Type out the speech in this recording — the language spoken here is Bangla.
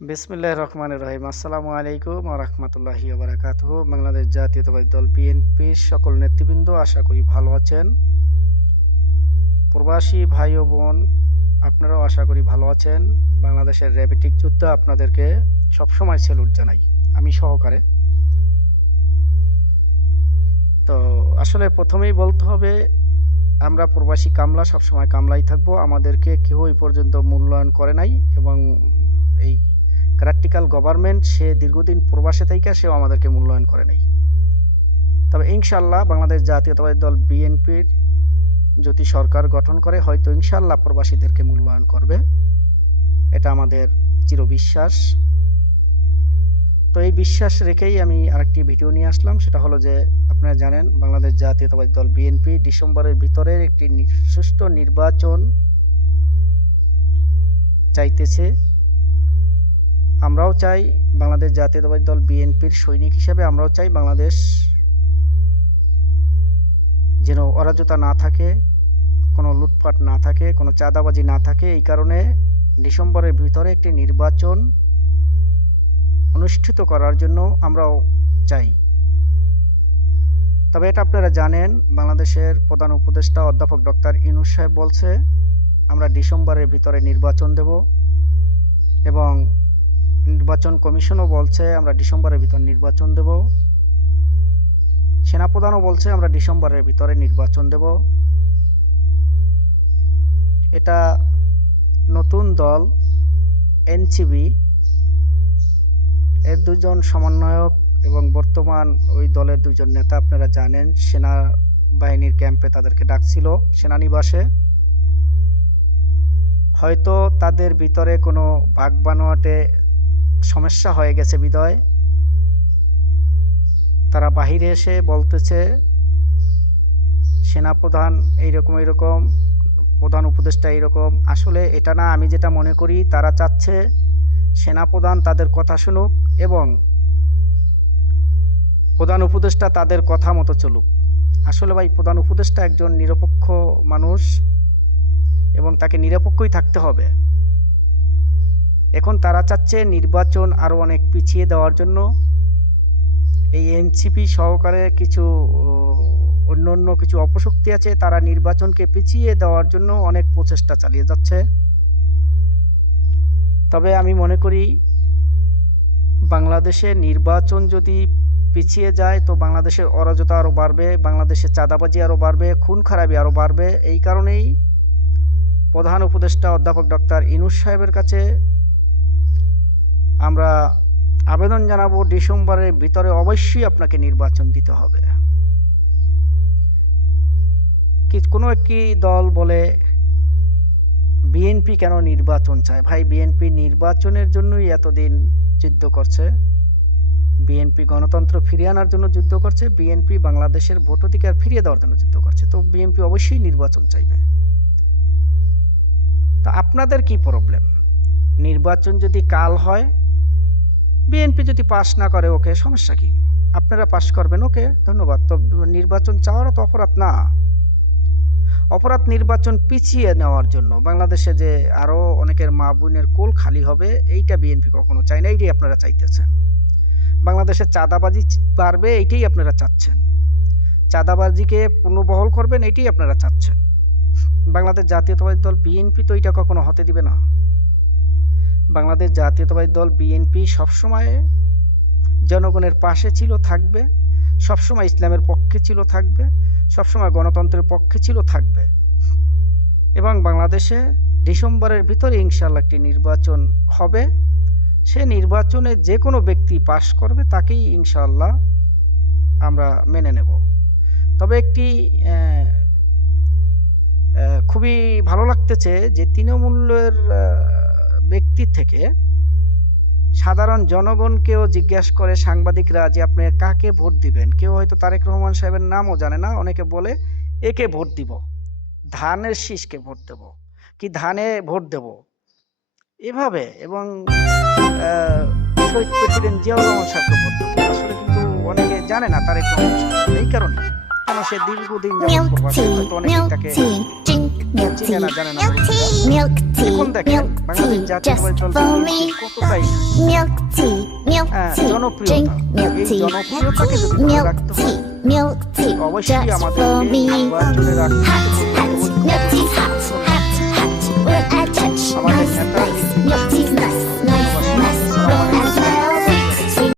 বিসমিল্লাহির রহমানির রহিম। আসসালামু আলাইকুম ওয়া রাহমাতুল্লাহি ওয়া বারাকাতুহু। বাংলাদেশ জাতীয়তাবাদী দল বিএনপির সকল নেতৃবৃন্দ আশা করি ভালো আছেন। প্রবাসী ভাই ও বোন আপনারাও আশা করি ভালো আছেন। বাংলাদেশের র্যাবিটিক যোদ্ধা আপনাদেরকে সবসময় স্যালুট জানাই আমি সহকারে। তো আসলে প্রথমেই বলতে হবে আমরা প্রবাসী কামলা সবসময় কামলাই থাকবো। আমাদেরকে কেউ এই পর্যন্ত মূল্যায়ন করে নাই এবং এই ক্রাটিক্যাল গভর্নমেন্ট সে দীর্ঘদিন প্রবাসে থাইকা সেও আমাদেরকে মূল্যায়ন করে নাই। তবে ইনশাআল্লাহ বাংলাদেশ জাতীয়তাবাদী দল বিএনপির যদি সরকার গঠন করে হয়তো ইনশাআল্লাহ প্রবাসীদেরকে মূল্যায়ন করবে। এটা আমাদের চিরবিশ্বাস। তো এই বিশ্বাস রেখেই আমি আরেকটি ভিডিও নিয়ে আসলাম। সেটা হলো যে আপনারা জানেন বাংলাদেশ জাতীয়তাবাদী দল বিএনপি ডিসেম্বরের ভিতরে একটি সুষ্ঠু নির্বাচন চাইতেছে। আমরাও চাই বাংলাদেশ জাতীয়তাবাদী দল বিএনপির সৈনিক হিসেবে আমরাও চাই বাংলাদেশ যেন অরাজকতা না থাকে, কোনো লুটপাট না থাকে, কোনো চাঁদাবাজি না থাকে। এই কারণে ডিসেম্বরের ভিতরে একটি নির্বাচন অনুষ্ঠিত করার জন্য আমরাও চাই। তবে এটা আপনারা জানেন বাংলাদেশের প্রধান উপদেষ্টা অধ্যাপক ডক্টর ইউনূস সাহেব বলছে আমরা ডিসেম্বরের ভিতরে নির্বাচন দেব এবং নির্বাচন কমিশনও বলছে আমরা ডিসেম্বরের ভিতর নির্বাচন দেব। সেনাপ্রধানও বলছে আমরা ডিসেম্বরের ভিতরে নির্বাচন দেব। এটা নতুন দল এনসিপি এর দুজন সমন্বয়ক এবং বর্তমান ওই দলের দুজন নেতা আপনারা জানেন সেনাবাহিনীর ক্যাম্পে তাদেরকে ডাকছিল সেনানিবাসে। হয়তো তাদের ভিতরে কোনো ভাগবানোয়াটে সমস্যা হয়ে গেছে বিধায় তারা বাহিরে এসে বলতেছে সেনাপ্রধান এইরকম প্রধান উপদেষ্টা এইরকম। আসলে এটা না, আমি যেটা মনে করি তারা চাচ্ছে সেনাপ্রধান তাদের কথা শুনুক এবং প্রধান উপদেষ্টা তাদের কথা মতো চলুক। আসলে ভাই প্রধান উপদেষ্টা একজন নিরপেক্ষ মানুষ এবং তাকে নিরপেক্ষই থাকতে হবে। এখন তারা চাচ্ছে নির্বাচন আরও অনেক পিছিয়ে দেওয়ার জন্য। এই এনসিপি সহকারে কিছু অন্য কিছু অপশক্তি আছে, তারা নির্বাচনকে পিছিয়ে দেওয়ার জন্য অনেক প্রচেষ্টা চালিয়ে যাচ্ছে। তবে আমি মনে করি বাংলাদেশে নির্বাচন যদি পিছিয়ে যায় তো বাংলাদেশের অরাজকতা আরও বাড়বে, বাংলাদেশে চাঁদাবাজি আরও বাড়বে, খুন খারাপি আরও বাড়বে। এই কারণেই প্রধান উপদেষ্টা অধ্যাপক ডক্টর ইউনূস সাহেবের কাছে আমরা আবেদন জানাবো ডিসেম্বরের ভিতরে অবশ্যই আপনাকে নির্বাচন দিতে হবে। কোনো একটি দল বলে বিএনপি কেন নির্বাচন চায়। ভাই বিএনপি নির্বাচনের জন্যই এতদিন যুদ্ধ করছে। বিএনপি গণতন্ত্র ফিরিয়ে আনার জন্য যুদ্ধ করছে, বিএনপি বাংলাদেশের ভোটাধিকার ফিরিয়ে দেওয়ার জন্য যুদ্ধ করছে। তো বিএনপি অবশ্যই নির্বাচন চাইবে। তো আপনাদের কি প্রবলেম? নির্বাচন যদি কাল হয়, বিএনপি যদি পাস না করে ওকে, সমস্যা কি? আপনারা পাস করবেন, ওকে, ধন্যবাদ। তো নির্বাচন চাওয়ার তো অপরাধ না। অপরাধ নির্বাচন পিছিয়ে নেওয়ার জন্য, বাংলাদেশে যে আরও অনেকের মা বোনের কোল খালি হবে এইটা বিএনপি কখনো চায় না, এইটাই আপনারা চাইতেছেন। বাংলাদেশে চাঁদাবাজি বাড়বে এইটাই আপনারা চাচ্ছেন, চাঁদাবাজিকে পুনর্বহাল করবেন এইটাই আপনারা চাচ্ছেন। বাংলাদেশ জাতীয়তাবাদী দল বিএনপি তো এটা কখনো হতে দিবে না। বাংলাদেশ জাতীয়তাবাদী দল বিএনপি সবসময় জনগণের পাশে ছিল, থাকবে, সবসময় ইসলামের পক্ষে ছিল, থাকবে, সবসময় গণতন্ত্রের পক্ষে ছিল, থাকবে। এবং বাংলাদেশে ডিসেম্বরের ভিতরে ইনশাআল্লাহ একটি নির্বাচন হবে। সে নির্বাচনে যে কোনো ব্যক্তি পাশ করবে তাকেই ইনশাআল্লাহ আমরা মেনে নেব। তবে একটি খুবই ভালো লাগতেছে যে তৃণমূলের ব্যক্তির থেকে সাধারণ জনগণকেও জিজ্ঞাসা করে সাংবাদিকরা যে আপনি কাকে ভোট দিবেন। কেউ হয়তো তারেক রহমান সাহেবের নামও জানে না, অনেকে বলে একে ভোট দিব, ধানের শীষকে ভোট দেব, কি ধানে ভোট দেব এভাবে, এবং শহীদ প্রেসিডেন্ট জিয়াউর রহমান সাহেবকে ভোট দেব। আসলে কিন্তু অনেকে জানে না তারেক রহমান সাহেব। এই কারণে কেন সে দীর্ঘদিন যাবত প্রবাসে, হয়তো অনেকে তাকে milk চিনে tea, না জানে না milk tea, milk tea, এখন দেখেন milk বাংলাদেশ tea, জাতীয় just দল for বিএনপি me. কতটাই Milk tea, milk tea, drink জনপ্রিয়তা milk এই tea, জনপ্রিয়তাকে যদি ধরে milk রাখতে হয় tea, milk tea, অবশ্যই just আমাদেরকে for me. নির্বাচনে রাখতে হবে